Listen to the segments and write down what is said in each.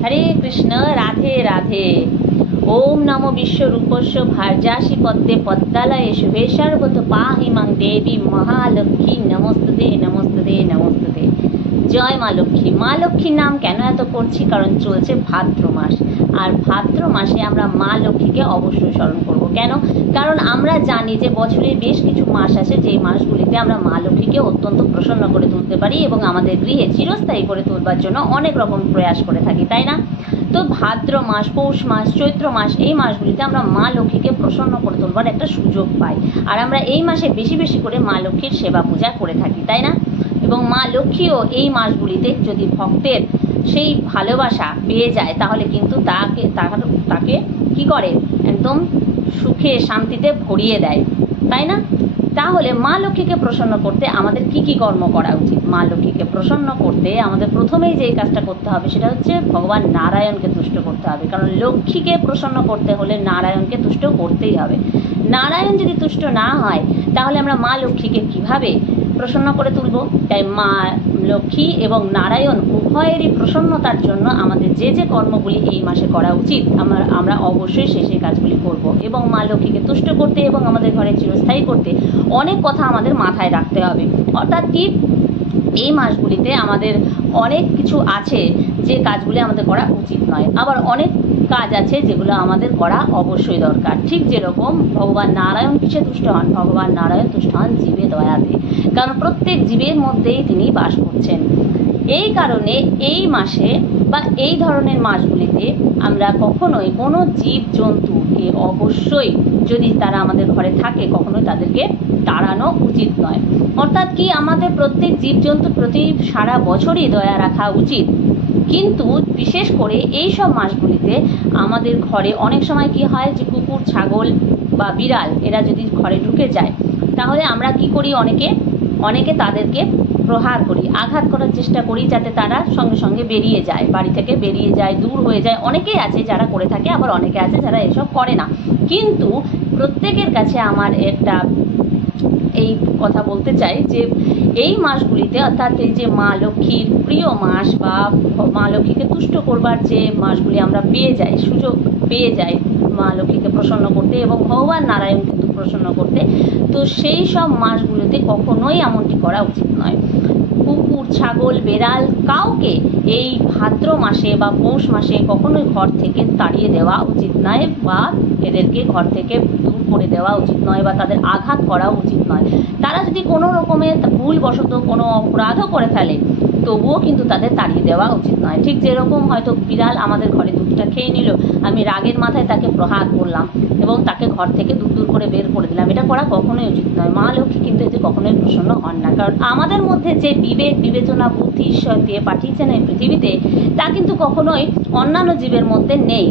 हरे कृष्ण राधे राधे। ओम नमो विश्वरूपस्य भार्यासि पद्मे पद्मालये शुभे सर्वत पाहि मां देवी महालक्ष्मी नमस्ते नमस्ते नमस्ते। जय मा लक्ष्मी। मा लक्ष्मीर नाम केन एत करछि कारण चलছে भाद्र मास और भाद्र मासे आमरा मा लक्ष्मीके अवश्य स्मरण करब। केन? कारण आमरा जानी जे बछरेर बेश किछु मास आछे जेई मासगुलिते आमरा मा लक्ष्मीके अत्यंत प्रसन्न करे तुलते पारी एबं आमादेर गृहे चिरस्थायी करे तुलबार जन्य अनेक रकम प्रयास करे थाकि, ताई ना? तो भाद्र मास, पौष मास, चैत्र मास এই মাসগুলিতে আমরা মা লক্ষ্মীকে প্রসন্ন করে তোলবার একটা সুযোগ পাই আর আমরা এই মাসে বেশি বেশি করে মা লক্ষ্মীর সেবা পূজা করে থাকি, তাই না? এবং মা লক্ষ্মীও এই মাসগুলিতে যদি ভক্তের সেই ভালোবাসা পেয়ে যায় তাহলে কিন্তু তাকে কি করে একদম সুখে শান্তিতে ভরিয়ে দেয়, তাই না? তাহলে মা লক্ষ্মীকে প্রসন্ন করতে আমাদের কি কি কর্ম করা উচিত? মা লক্ষ্মীকে প্রসন্ন করতে আমাদের প্রথমেই যে কাজটা করতে হবে সেটা হচ্ছে ভগবান নারায়ণকে তুষ্ট করতে হবে। কারণ লক্ষ্মীকে প্রসন্ন করতে হলে নারায়ণকে তুষ্ট করতেই হবে। নারায়ণ যদি তুষ্ট না হয় তাহলে আমরা মা লক্ষ্মীকে কিভাবে প্রসন্ন করে তুলব? তাই মা লক্ষ্মী এবং নারায়ণ উভয়েরই প্রসন্নতার জন্য আমাদের যে যে কর্মগুলি এই মাসে করা উচিত আমরা অবশ্যই সেই কাজগুলি করব। এবং মা লক্ষ্মীকে তুষ্ট করতে এবং আমাদের ঘরে চিরস্থায়ী করতে অনেক কথা আমাদের মাথায় রাখতে হবে। অর্থাৎ কি, এই মাসগুলিতে আমাদের অনেক কিছু আছে যে কাজগুলি আমাদের করা উচিত নয়, আবার অনেক কাজ আছে যেগুলো আমাদের করা অবশ্যই দরকার। ঠিক যেরকম ভগবান নারায়ণ কিসে তুষ্ট হন? ভগবান নারায়ণ তুষ্ট হন জীবে দয়াতে, কারণ প্রত্যেক জীবের মধ্যেই তিনি বাস করছেন। এই কারণে এই মাসে বা এই ধরনের মাসগুলিতে আমরা কখনোই কোনো জীব জন্তুকে অবশ্যই যদি তারা আমাদের ঘরে থাকে কখনোই তাদেরকে তাড়ানো উচিত নয়। অর্থাৎ কি, আমাদের প্রত্যেক জীবজন্তুর প্রতি সারা বছরই দয়া রাখা উচিত, কিন্তু বিশেষ করে এই সব মাসগুলিতে আমাদের ঘরে অনেক সময় কি হয় যে কুকুর, ছাগল বা বিড়াল এরা যদি ঘরে ঢুকে যায় তাহলে আমরা কি করি, অনেকে তাদেরকে প্রহার করি, আঘাত করার চেষ্টা করি যাতে তারা সঙ্গে সঙ্গে বেরিয়ে যায়, বাড়ি থেকে বেরিয়ে যায়, দূর হয়ে যায়। অনেকেই আছে যারা করে থাকে, আবার অনেকে আছে যারা এসব করে না। কিন্তু প্রত্যেকের কাছে আমার একটা এই কথা বলতে চাই যে এই মাসগুলিতে অর্থাৎ এই যে মা লক্ষ্মীর প্রিয় মাস বা মা লক্ষ্মীকে তুষ্ট করবার যে মাসগুলি আমরা পেয়ে যাই, সুযোগ পেয়ে যাই মা লক্ষ্মীকে প্রসন্ন করতে এবং ভগবান নারায়ণ কিন্তু প্রসন্ন করতে, তো সেই সব মাসগুলিতে কখনোই এমনটি করা উচিত নয়। কুকুর, ছাগল, বেড়াল কাউকে এই ভাদ্র মাসে বা পৌষ মাসে কখনোই ঘর থেকে তাড়িয়ে দেওয়া উচিত নয় বা এদেরকে ঘর থেকে দূর করে দেওয়া উচিত নয় বা তাদের আঘাত করা উচিত নয়। তারা যদি কোনো রকমের ভুলবশত কোনো অপরাধও করে ফেলে তবুও কিন্তু তাদের তাড়িয়ে দেওয়া উচিত নয়। ঠিক যেরকম হয়তো বিড়াল আমাদের ঘরে দুধটা খেয়ে নিল, আমি রাগের মাথায় তাকে প্রহার করলাম এবং তাকে ঘর থেকে দূর দূর করে বের করে দিলাম, এটা করা কখনোই উচিত নয়। মা লক্ষ্মী কিন্তু এতে কখনোই প্রসন্ন হন না, কারণ আমাদের মধ্যে যে বিবেক, বিবেচনা, বুদ্ধি ঈশ্বর দিয়ে পাঠিয়েছেন এই পৃথিবীতে তা কিন্তু কখনোই অন্যান্য জীবের মধ্যে নেই।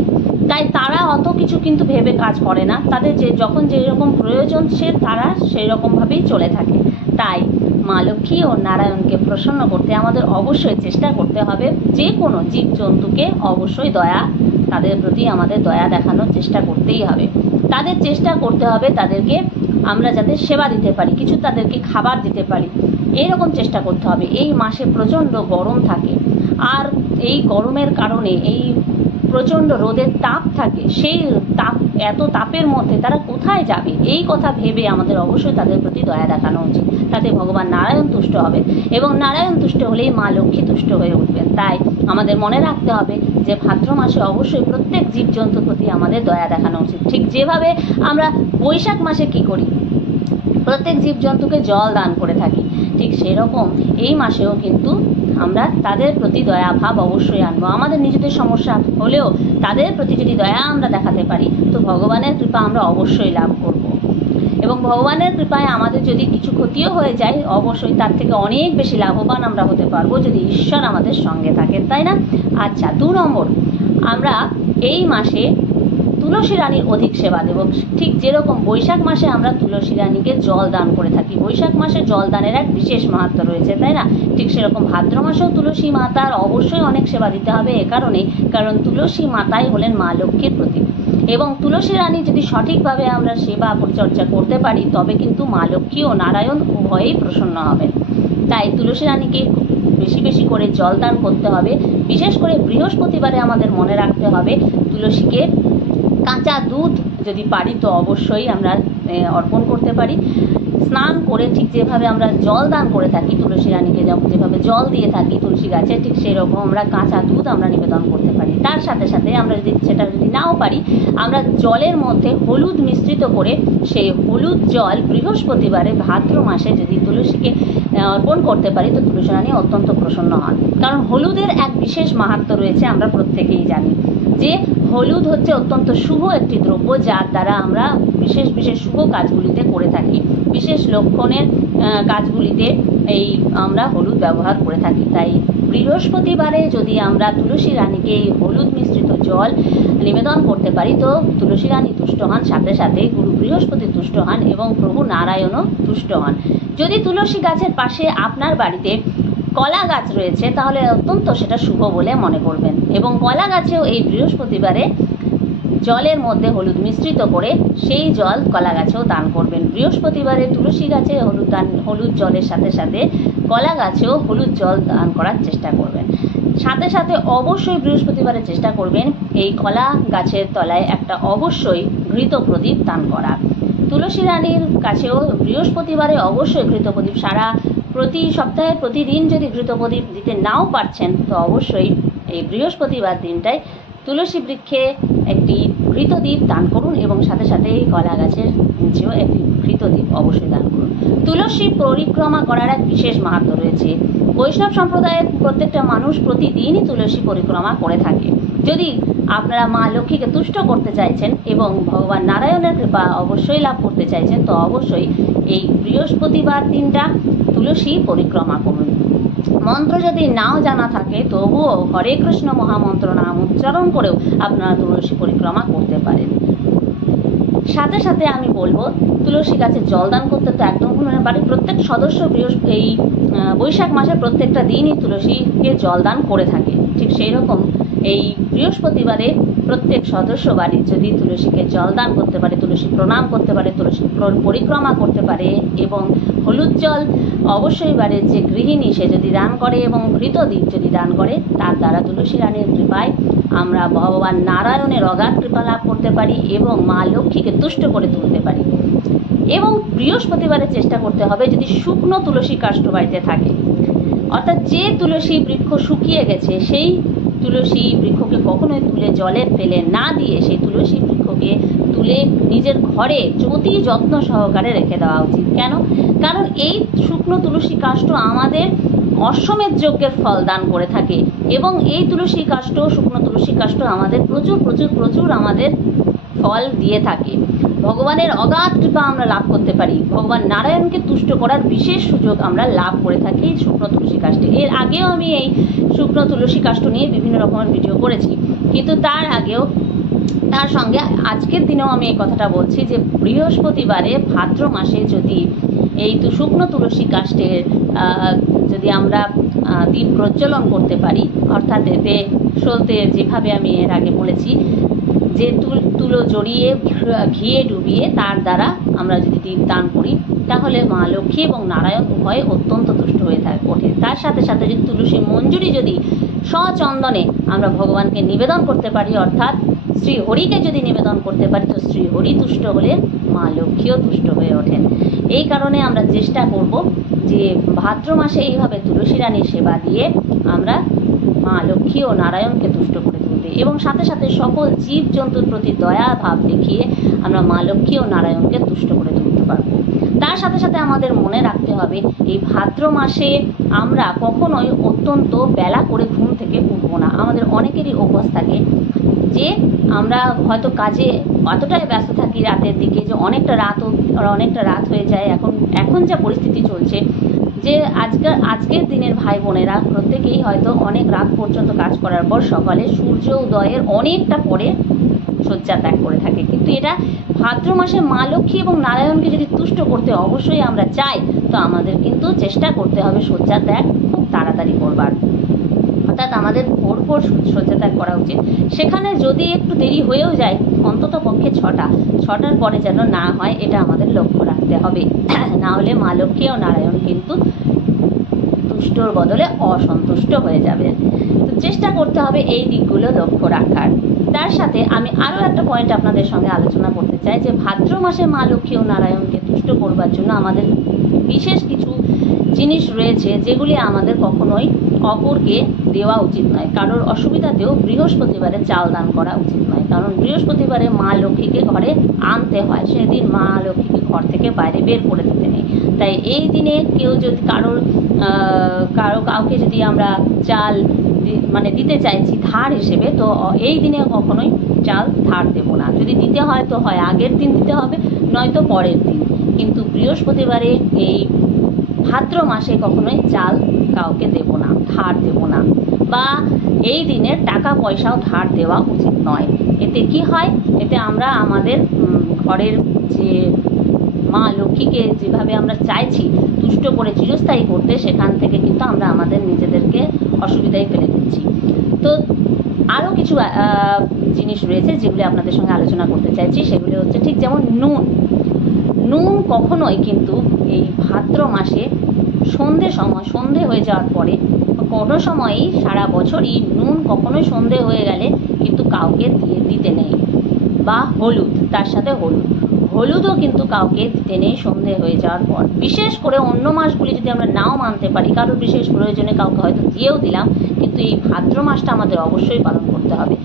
তাই তারা অত কিছু কিন্তু ভেবে কাজ করে না, তাদের যখন যেই রকম প্রয়োজন তারা সেই রকমভাবেই চলে থাকে। তাই মা লক্ষ্মী ও নারায়ণকে প্রসন্ন করতে আমাদের অবশ্যই চেষ্টা করতে হবে, যে কোনো জীবজন্তুকে অবশ্যই তাদের প্রতি আমাদের দয়া দেখানোর চেষ্টা করতেই হবে। তাদের চেষ্টা করতে হবে তাদেরকে আমরা যাতে সেবা দিতে পারি, কিছু তাদেরকে খাবার দিতে পারি, এইরকম চেষ্টা করতে হবে। এই মাসে প্রচণ্ড গরম থাকে আর এই গরমের কারণে এই প্রচণ্ড রোদের তাপ থাকে, সেই এত তাপের মধ্যে তারা কোথায় যাবে এই কথা ভেবে আমাদের অবশ্যই তাদের প্রতি দয়া দেখানো উচিত। তাতে ভগবান নারায়ণ তুষ্ট হবে এবং নারায়ণ তুষ্ট হলেই মা লক্ষ্মী তুষ্ট হয়ে উঠবেন। তাই আমাদের মনে রাখতে হবে যে ভাদ্র মাসে অবশ্যই প্রত্যেক জীবজন্তুর প্রতি আমাদের দয়া দেখানো উচিত। ঠিক যেভাবে আমরা বৈশাখ মাসে কি করি, প্রত্যেক জীবজন্তুকে জল দান করে থাকি, ঠিক সেরকম এই মাসেও কিন্তু আমরা তাদের প্রতি দয়া ভাব অবশ্যই আনবো। আমাদের নিজেদের সমস্যা হলেও তাদের প্রতি যদি দয়া আমরা দেখাতে পারি তো ভগবানের কৃপা আমরা অবশ্যই লাভ করব এবং ভগবানের কৃপায় আমাদের যদি কিছু ক্ষতিও হয়ে যায় অবশ্যই তার থেকে অনেক বেশি লাভবান আমরা হতে পারবো যদি ঈশ্বর আমাদের সঙ্গে থাকেন, তাই না? আচ্ছা, 2 নম্বর, আমরা এই মাসে তুলসী রানীর অধিক সেবা দেব। ঠিক যেরকম বৈশাখ মাসে আমরা তুলসী রানীকে জল দান করে থাকি, বৈশাখ মাসে জল দানের এক বিশেষ মাহাত্ম্য রয়েছে, তাই না? ঠিক সেরকম ভাদ্র মাসেও তুলসী মাতার অবশ্যই অনেক সেবা দিতে হবে, কারণ তুলসী মাতাই হলেন মা লক্ষ্মীর প্রতীক এবং তুলসী রানী যদি সঠিকভাবে আমরা সেবা পরিচর্যা করতে পারি তবে কিন্তু মা লক্ষ্মী ও নারায়ণ উভয়েই প্রসন্ন হবেন। তাই তুলসী রানীকে বেশি বেশি করে জল দান করতে হবে। বিশেষ করে বৃহস্পতিবারে আমাদের মনে রাখতে হবে তুলসীকে কাঁচা দুধ যদি পারি তো অবশ্যই আমরা অর্পণ করতে পারি। স্নান করে ঠিক যেভাবে আমরা জল দান করে থাকি তুলসী রানীকে, যেভাবে জল দিয়ে থাকি তুলসী গাছে, ঠিক সেই রকম আমরা কাঁচা দুধ আমরা নিবেদন করতে পারি। তার সাথে সাথে আমরা যদি নাও পারি, আমরা জলের মধ্যে হলুদ মিশ্রিত করে সেই হলুদ জল বৃহস্পতিবারে ভাদ্র মাসে যদি তুলসীকে অর্পণ করতে পারি তো তুলসী রানী অত্যন্ত প্রসন্ন হন। কারণ হলুদের এক বিশেষ মাহাত্ম্য রয়েছে, আমরা প্রত্যেকেই জানি যে হলুদ হচ্ছে অত্যন্ত শুভ একটি দ্রব্য, যার দ্বারা আমরা বিশেষ বিশেষ শুভ কাজগুলিতে করে থাকি। বিশেষ লক্ষণের কাজগুলিতে আমরা হলুদ ব্যবহার করে থাকি। তাই বৃহস্পতিবারে যদি আমরা তুলসী রানীকে এই হলুদ মিশ্রিত জল নিবেদন করতে পারি তো তুলসী রানী তুষ্ট হন, সাথে সাথে গুরু বৃহস্পতি তুষ্ট হন এবং প্রভু নারায়ণও তুষ্ট হন। যদি তুলসী গাছের পাশে আপনার বাড়িতে কলা গাছ রয়েছে তাহলে অত্যন্ত সেটা শুভ বলে মনে করবেন, এবং কলা গাছেও এই বৃহস্পতিবারে জলের মধ্যে হলুদ মিশ্রিত করে সেই জল কলা গাছেও দান করবেন। বৃহস্পতিবারে তুলসী গাছে হলুদ জলের সাথে সাথে কলা গাছেও হলুদ জল দান করার চেষ্টা করবেন। সাথে সাথে অবশ্যই বৃহস্পতিবারে চেষ্টা করবেন এই কলা গাছের তলায় একটা অবশ্যই ঘৃত প্রদীপ দান করা। তুলসী রানীর কাছেও বৃহস্পতিবারে অবশ্যই ঘৃত প্রদীপ, প্রতি সপ্তাহে প্রতিদিন যদি ঘৃত প্রদীপ দিতে নাও পারছেন তো অবশ্যই এই বৃহস্পতিবার দিনটায় তুলসী বৃক্ষে একটি ঘৃতদ্বীপ দান করুন এবং সাথে সাথে এই কলা গাছের নিচেও একটি ঘৃতদ্বীপ অবশ্যই দান করুন। তুলসী পরিক্রমা করার এক বিশেষ মাহাত্ম্য রয়েছে। বৈষ্ণব সম্প্রদায়ের প্রত্যেকটা মানুষ প্রতিদিনই তুলসী পরিক্রমা করে থাকে। যদি আপনারা মা লক্ষ্মীকে তুষ্ট করতে চাইছেন এবং ভগবান নারায়ণের কৃপা অবশ্যই লাভ করতে চাইছেন তো অবশ্যই এই বৃহস্পতিবার দিনটা তুলসী পরিক্রমা করুন। মন্ত্র যদি নাও জানা থাকে তবুও হরে কৃষ্ণ মহামন্ত্র নাম উচ্চারণ করেও আপনারা তুলসী পরিক্রমা করতে পারেন। সাথে সাথে আমি বলবো তুলসী গাছে জল দান করতে তো একদম ভুলবেন। বাড়ির প্রত্যেক সদস্য এই বৈশাখ মাসে প্রত্যেকটা দিনই তুলসীকে জল দান করে থাকে। ঠিক সেই রকম এই বৃহস্পতিবারে প্রত্যেক সদস্য বাড়ির যদি তুলসীকে জল দান করতে পারে, তুলসী প্রণাম করতে পারে, তুলসী পরিক্রমা করতে পারে এবং হলুদ জল অবশ্যই বাড়ির যে গৃহিণী সে যদি দান করে এবং ঘৃতদ্বীপ যদি দান করে, তার দ্বারা তুলসী রানীর কৃপায় আমরা ভগবান নারায়ণের অগাধ কৃপা লাভ করতে পারি এবং মা লক্ষ্মীকে তুষ্ট করে তুলতে পারি। এবং বৃহস্পতিবারে চেষ্টা করতে হবে যদি শুকনো তুলসী কাষ্ঠ বাড়িতে থাকে, অর্থাৎ যে তুলসী বৃক্ষ শুকিয়ে গেছে সেই তুলসী বৃক্ষকে কখনোই তুলে জলে ফেলে না দিয়ে সেই তুলসী বৃক্ষকে তুলে নিজের ঘরে অতি যত্ন সহকারে রেখে দেওয়া উচিত। কেন? কারণ এই শুকনো তুলসী কাষ্ঠ আমাদের অশ্বমেধ যজ্ঞের ফল দান করে থাকে এবং এই তুলসী কাষ্ঠ, শুকনো তুলসী কাষ্ঠ আমাদের প্রচুর প্রচুর প্রচুর আমাদের ফল দিয়ে থাকে। ভগবানের অগাধ কৃপা আমরা লাভ করতে পারি, ভগবান নারায়ণকে তুষ্ট করার বিশেষ সুযোগ আমরা লাভ করে থাকি শুকনো তুলসী কাষ্ঠে। এর আগেও আমি এই শুকনো তুলসী কাষ্ঠ নিয়ে বিভিন্ন রকমের ভিডিও করেছি, কিন্তু তার সঙ্গে আজকের দিনেও আমি এই কথাটা বলছি যে বৃহস্পতিবারে ভাদ্র মাসে যদি এই শুকনো তুলসী কাষ্ঠের যদি আমরা দীপ প্রজ্বলন করতে পারি, অর্থাৎ এতে সলতে যেভাবে আমি এর আগে বলেছি যে তুলো জড়িয়ে ঘিয়ে ডুবিয়ে তার দ্বারা আমরা যদি দীপ দান করি তাহলে মা লক্ষ্মী এবং নারায়ণ উভয়ে অত্যন্ত তুষ্ট হয়ে ওঠে। তার সাথে সাথে যদি তুলসী মঞ্জুরি যদি সচন্দনে আমরা ভগবানকে নিবেদন করতে পারি, অর্থাৎ শ্রী হরিকে যদি নিবেদন করতে পারি তো শ্রী হরি তুষ্ট হলে মা লক্ষ্মীও তুষ্ট হয়ে ওঠেন। এই কারণে আমরা চেষ্টা করব যে ভাদ্র মাসে এইভাবে তুলসী রানীর সেবা দিয়ে আমরা মা লক্ষ্মী ও নারায়ণকে তুষ্ট করে তুলতে এবং সাথে সাথে সকল জীবজন্তুর প্রতি দয়া ভাব দেখিয়ে আমরা মা লক্ষ্মী ও নারায়ণকে তুষ্ট করে তুলতে পারবো। তার সাথে সাথে আমাদের মনে রাখতে হবে এই ভাদ্র মাসে আমরা কখনোই অত্যন্ত বেলা করে ঘুম থেকে উঠবো না। আমাদের অনেকেরই অভ্যাস থাকে যে আমরা হয়তো কাজে এতটাই ব্যস্ত থাকি রাতের দিকে যে অনেকটা রাত হয়ে যায়। এখন যা পরিস্থিতি চলছে যে আজকের দিনের ভাই বোনেরা প্রত্যেকেই হয়তো অনেক রাত পর্যন্ত কাজ করার পর সকালে সূর্য উদয়ের অনেকটা পরে শয্যা ত্যাগ করে থাকে। কিন্তু এটা ভাদ্র মাসে মা লক্ষ্মী এবং নারায়ণকে যদি তুষ্ট করতে অবশ্যই আমরা চাই তো আমাদের কিন্তু চেষ্টা করতে হবে শয্যা ত্যাগ খুব তাড়াতাড়ি করবার, অর্থাৎ আমাদের ভোর শয্যা ত্যাগ করা উচিত। সেখানে যদি একটু দেরি হয়েও যায় অন্তত পক্ষে 6টার পরে যেন না হয়, এটা আমাদের লক্ষ্য রাখতে হবে। না হলে মা লক্ষ্মী ও নারায়ণ কিন্তু তুষ্টর বদলে অসন্তুষ্ট হয়ে যাবেন। তো চেষ্টা করতে হবে এই দিকগুলো লক্ষ্য রাখার। তার সাথে আমি আরও একটা পয়েন্ট আপনাদের সঙ্গে আলোচনা করতে চাই যে ভাদ্র মাসে মা লক্ষ্মী ও নারায়ণকে তুষ্ট করবার জন্য আমাদের বিশেষ কিছু জিনিস রয়েছে যেগুলি আমাদের কখনোই অপরকে দেওয়া উচিত নয়। কারোর অসুবিধাতেও বৃহস্পতিবারে চাল দান করা উচিত নয়, কারণ বৃহস্পতিবারে মা লক্ষ্মীকে ঘরে আনতে হয়, সেদিন মা লক্ষ্মীকে ঘর থেকে বাইরে বের করে দিতে নেই। তাই এই দিনে কেউ যদি কাউকে যদি আমরা চাল দিতে চাইছি ধার হিসেবে, তো এই দিনে কখনোই চাল ধার দেবো না। যদি দিতে হয় তো হয় আগের দিন দিতে হবে, নয়তো পরের দিন। কিন্তু বৃহস্পতিবারে এই ভাদ্র মাসে কখনোই চাল কাউকে দেব না, ধার দেব না, বা এই দিনে টাকা পয়সাও ধার দেওয়া উচিত নয়। এতে কি হয়, এতে আমরা আমাদের ঘরের যে মা লক্ষ্মীকে যেভাবে আমরা চাইছি তুষ্ট করে চিরস্থায়ী করতে, সেখান থেকে কিন্তু আমরা আমাদের নিজেদেরকে অসুবিধায় ফেলে দিচ্ছি। তো আরও কিছু জিনিস রয়েছে যেগুলি আপনাদের সঙ্গে আলোচনা করতে চাইছি। সেগুলি হচ্ছে ঠিক যেমন নুন কখনোই কিন্তু এই ভাদ্র মাসে সন্ধে হয়ে যাওয়ার পরে কোনো সময়ই সারা বছরই নুন কখনোই সন্ধে হয়ে গেলে কিন্তু কাউকে দিতে নেই। বা হলুদ, তার সাথে হলুদও কিন্তু কাউকে দিতে নেই সন্ধে হয়ে যাওয়ার পর। বিশেষ করে অন্য মাসগুলি যদি আমরা নাও মানতে পারি, কারোর বিশেষ প্রয়োজনে কাউকে হয়তো দিয়েও দিলাম, কিন্তু এই ভাদ্র মাসটা আমাদের অবশ্যই পালন করতে হবে।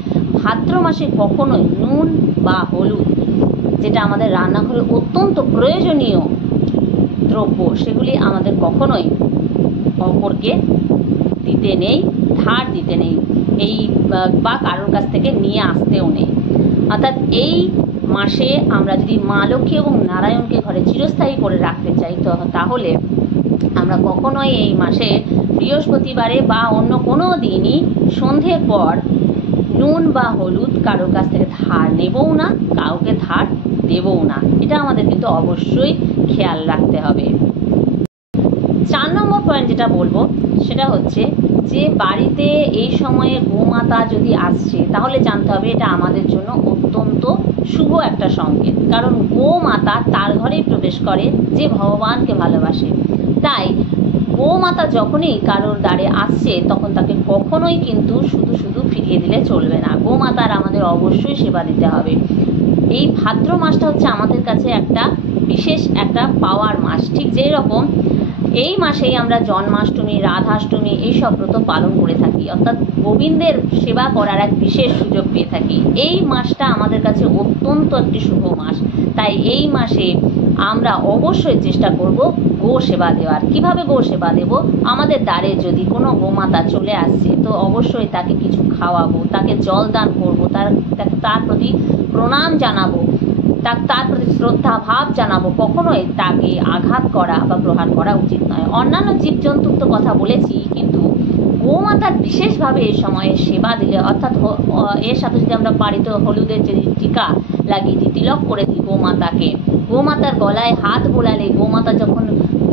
ভাদ্র মাসে কখনোই নুন বা হলুদ, যেটা আমাদের রান্নাঘরে অত্যন্ত প্রয়োজনীয় দ্রব্য, সেগুলি আমাদের কখনোই অপরকে দিতে নেই, ধার দিতে নেই, বা কারোর কাছ থেকে নিয়ে আসতেও নেই। অর্থাৎ এই মাসে আমরা যদি মা লক্ষ্মী এবং নারায়ণকে ঘরে চিরস্থায়ী করে রাখতে চাই, তাহলে আমরা কখনোই এই মাসে বৃহস্পতিবারে বা অন্য কোনো দিনই সন্ধ্যের পর নুন বা হলুদ কারোর কাছ থেকে ধার নেবও না, কাউকে ধার দেবও না। এটা আমাদের কিন্তু অবশ্যই খেয়াল রাখতে হবে। 4 নম্বর পয়েন্ট যেটা বলবো সেটা হচ্ছে যে বাড়িতে এই সময়ে গোমাতা যদি আসছে, তাহলে জানতে হবে এটা আমাদের জন্য অত্যন্ত শুভ একটা সংকেত। কারণ গোমাতা তার ঘরেই প্রবেশ করে যে ভগবানকে ভালোবাসে। তাই গোমাতা যখনই কারোর দ্বারে আসছে, তখন তাকে কখনোই কিন্তু শুধু ফিরিয়ে দিলে চলবে না। গোমাতার আমাদের অবশ্যই সেবা দিতে হবে। এই ভাদ্র মাসটা হচ্ছে আমাদের কাছে একটা বিশেষ একটা পাওয়ার মাস। ঠিক যেই রকম এই মাসেই আমরা জন্মাষ্টমী, রাধাষ্টমী এইসব ব্রত পালন করে থাকি, অর্থাৎ গোবিন্দের সেবা করার এক বিশেষ সুযোগ পেয়ে থাকি। এই মাসটা আমাদের কাছে অত্যন্ত একটি শুভ মাস। তাই এই মাসে আমরা অবশ্যই চেষ্টা করব গো সেবা দেওয়ার। কিভাবে গো সেবা দেব? আমাদের দ্বারে যদি কোনো গোমাতা চলে আসছে, তো অবশ্যই তাকে কিছু খাওয়াবো, তাকে জল দান করবো, তার প্রতি প্রণাম জানাবো, তার প্রতি শ্রদ্ধা ভাব জানাবো। কখনোই তাকে আঘাত করা বা প্রহার করা উচিত নয়। অন্যান্য জীবজন্তুর তো কথা বলেছি, কিন্তু গোমাতার বিশেষভাবে এই সময়ে সেবা দিলে, অর্থাৎ এর সাথে যদি আমরা পারিত হলুদের যে টিকা লাগিয়ে দিই, তিলক করে দিই গোমাতাকে, গোমাতার গলায় হাত বোলালে, গোমাতা যখন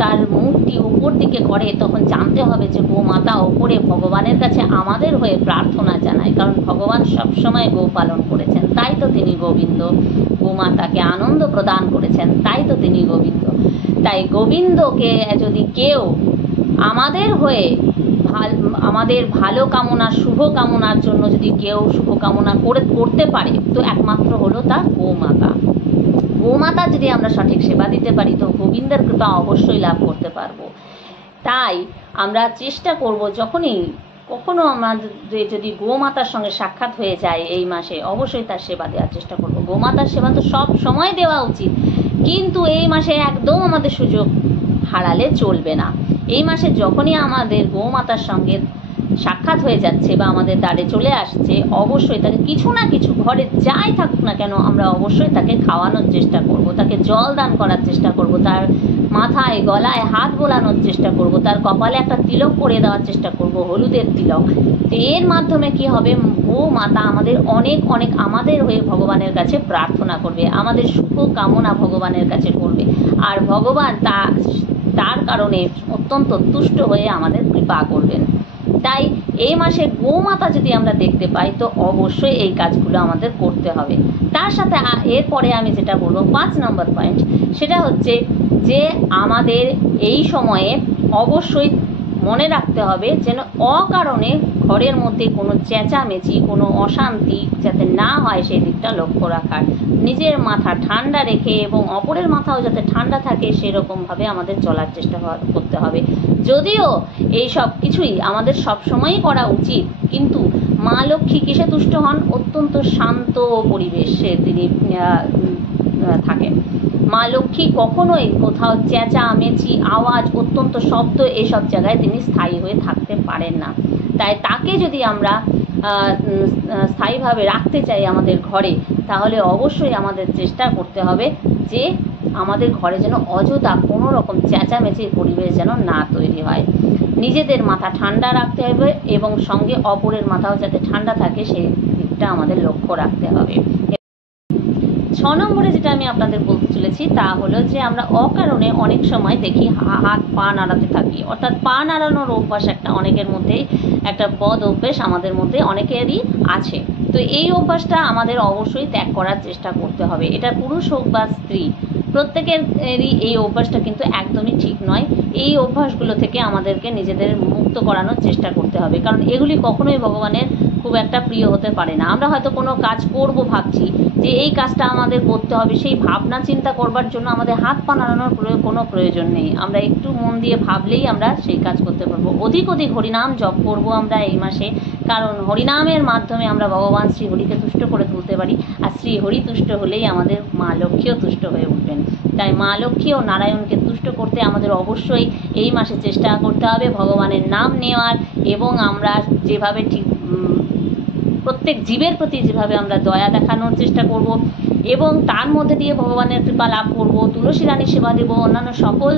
তার মুখটি উপর দিকে করে, তখন জানতে হবে যে গোমাতা ওপরে ভগবানের কাছে আমাদের হয়ে প্রার্থনা জানায়। কারণ ভগবান সবসময় গো পালন করেছেন, তাই তো তিনি গোবিন্দ। গোমাতাকে আনন্দ প্রদান করেছেন, তাই তো তিনি গোবিন্দ। তাই গোবিন্দকে যদি কেউ আমাদের হয়ে আমাদের ভালো কামনা, শুভ কামনার জন্য যদি কেউ শুভ কামনা করতে পারে, তো একমাত্র হলো তা গোমাতা। গোমাতা যদি আমরা সঠিক সেবা দিতে পারি, তো গোবিন্দের কৃপা অবশ্যই লাভ করতে পারবো। তাই আমরা চেষ্টা করব, যখনই কখনো আমাদের যদি গোমাতার সঙ্গে সাক্ষাৎ হয়ে যায় এই মাসে, অবশ্যই তার সেবা দেওয়ার চেষ্টা করব। গোমাতার সেবা তো সব সময় দেওয়া উচিত, কিন্তু এই মাসে একদম আমাদের সুযোগ হারালে চলবে না। এই মাসে যখনই আমাদের গোমাতার সঙ্গে সাক্ষাৎ হয়ে যাচ্ছে বা আমাদের দ্বারে চলে আসছে, অবশ্যই তাকে কিছু না কিছু, ঘরে যাই থাকুক না কেন, আমরা অবশ্যই তাকে খাওয়ানোর চেষ্টা করব, তাকে জল দান করার চেষ্টা করব, তার মাথায় গলায় হাত বোলানোর চেষ্টা করব, তার কপালে একটা তিলক পরিয়ে দেওয়ার চেষ্টা করব, হলুদের তিলক। এর মাধ্যমে কি হবে, গোমাতা আমাদের অনেক অনেক আমাদের হয়ে ভগবানের কাছে প্রার্থনা করবে, আমাদের শুভ কামনা ভগবানের কাছে করবে, আর ভগবান তার কারণে অত্যন্ত তুষ্ট হয়ে আমাদের কৃপা করবেন। তাই এই মাসে গোমাতা যদি আমরা দেখতে পাই, তো অবশ্যই এই কাজগুলো আমাদের করতে হবে। তার সাথে এরপরে আমি যেটা বলবো 5 নম্বর পয়েন্ট, সেটা হচ্ছে যে আমাদের এই সময়ে অবশ্যই মনে রাখতে হবে যেন অকারণে ঘরের মধ্যে কোনো চেঁচামেচি, কোনো অশান্তি যাতে না হয় সেই দিকটা লক্ষ্য রাখার, নিজের মাথা ঠান্ডা রেখে এবং অপরের মাথাও যাতে ঠান্ডা থাকে সেরকমভাবে আমাদের চলার চেষ্টা করতে হবে। যদিও এই সব কিছুই আমাদের সবসময়ই করা উচিত, কিন্তু মা লক্ষ্মী কিসে তুষ্ট হন? অত্যন্ত শান্ত পরিবেশে তিনি থাকেন। মা লক্ষ্মী কখনোই কোথাও চেঁচামেচি, আওয়াজ, অত্যন্ত শব্দ এসব জায়গায় তিনি স্থায়ী হয়ে থাকতে পারেন না। তাই তাকে যদি আমরা স্থায়ীভাবে রাখতে চাই আমাদের ঘরে, তাহলে অবশ্যই আমাদের চেষ্টা করতে হবে যে আমাদের ঘরে যেন অযথা কোনো রকম চেঁচামেচির পরিবেশ যেন না তৈরি হয়। নিজেদের মাথা ঠান্ডা রাখতে হবে এবং সঙ্গে অপরের মাথাও যাতে ঠান্ডা থাকে সেই দিকটা আমাদের লক্ষ্য রাখতে হবে। 6 নম্বরে যেটা আমি আপনাদের বলতে চলেছি তা হলো যে আমরা অকারণে অনেক সময় দেখি হাত পা নাড়াতে থাকি, অর্থাৎ পা নাড়ানোর অভ্যাস একটা অনেকের মধ্যেই একটা বদ অভ্যাস আমাদের মধ্যে অনেকেরই আছে। তো এই অভ্যাসটা আমাদের অবশ্যই ত্যাগ করার চেষ্টা করতে হবে। এটা পুরুষ হোক বা স্ত্রী, প্রত্যেকেরই এই অভ্যাসটা কিন্তু একদমই ঠিক নয়। এই অভ্যাসগুলো থেকে আমাদেরকে নিজেদের মুক্ত করানোর চেষ্টা করতে হবে, কারণ এগুলি কখনোই ভগবানের খুব একটা প্রিয় হতে পারে না। আমরা হয়তো কোনো কাজ করব ভাবছি যে এই কাজটা আমাদের করতে হবে, সেই ভাবনা চিন্তা করবার জন্য আমাদের হাত পা নাড়ানোর কোনো প্রয়োজন নেই। আমরা একটু মন দিয়ে ভাবলেই আমরা সেই কাজ করতে পারবো। অধিক অধিক হরিনাম জপ করব আমরা এই মাসে, কারণ হরিনামের মাধ্যমে আমরা ভগবান শ্রীহরিকে তুষ্ট করে তুলতে পারি, আর শ্রীহরি তুষ্ট হলেই আমাদের মা লক্ষ্মীও তুষ্ট হয়ে উঠবেন। তাই মা লক্ষ্মী ও নারায়ণকে তুষ্ট করতে আমাদের অবশ্যই এই মাসে চেষ্টা করতে হবে ভগবানের নাম নেওয়ার, এবং আমরা যেভাবে ঠিক প্রত্যেক জীবের প্রতি যেভাবে আমরা দয়া দেখানোর চেষ্টা করব এবং তার মধ্যে দিয়ে ভগবানের কৃপা লাভ করব, তুলসী রানীর সেবা দেব, অন্যান্য সকল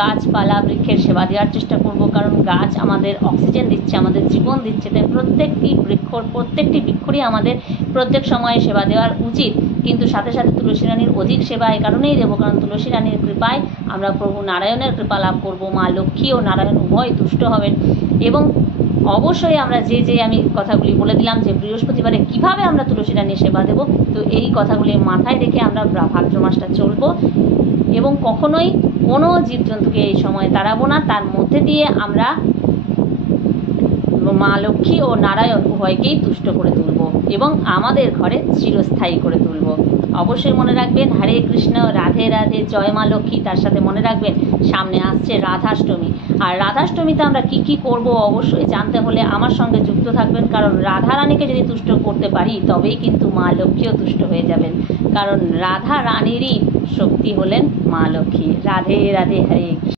গাছপালা বৃক্ষের সেবা দেওয়ার চেষ্টা করব, কারণ গাছ আমাদের অক্সিজেন দিচ্ছে, আমাদের জীবন দিচ্ছে। তাই প্রত্যেকটি বৃক্ষরই আমাদের প্রত্যেক সময়ে সেবা দেওয়ার উচিত। কিন্তু সাথে সাথে তুলসী রানীর অধিক সেবা এই কারণেই দেবো, কারণ তুলসী রানীর কৃপায় আমরা প্রভু নারায়ণের কৃপা লাভ করব, মা লক্ষ্মী ও নারায়ণ উভয় তুষ্ট হবেন। এবং অবশ্যই আমরা যে আমি কথাগুলি বলে দিলাম যে বৃহস্পতিবারে কিভাবে আমরা তুলসী রানীর সেবা দেব, তো এই কথাগুলি মাথায় রেখে আমরা ভাদ্র মাসটা চলবো এবং কখনোই কোনো জীবজন্তুকে এই সময় তাড়াবো না। তার মধ্যে দিয়ে আমরা মা লক্ষ্মী ও নারায়ণ উভয়কেই তুষ্ট করে তুলব এবং আমাদের ঘরে চিরস্থায়ী করে তুলব। অবশ্যই মনে রাখবেন, হরে কৃষ্ণ, রাধে রাধে, জয় মা লক্ষ্মী। তার সাথে মনে রাখবেন সামনে আসছে রাধাষ্টমী, আর রাধাষ্টমীতে আমরা কি করব অবশ্যই জানতে হলে আমার সঙ্গে যুক্ত থাকবেন, কারণ রাধা রানীকে যদি তুষ্ট করতে পারি তবেই কিন্তু মা লক্ষ্মীও তুষ্ট হয়ে যাবেন, কারণ রাধা রানীরই শক্তি হলেন মা লক্ষ্মী। রাধে রাধে, হরে কৃষ্ণ।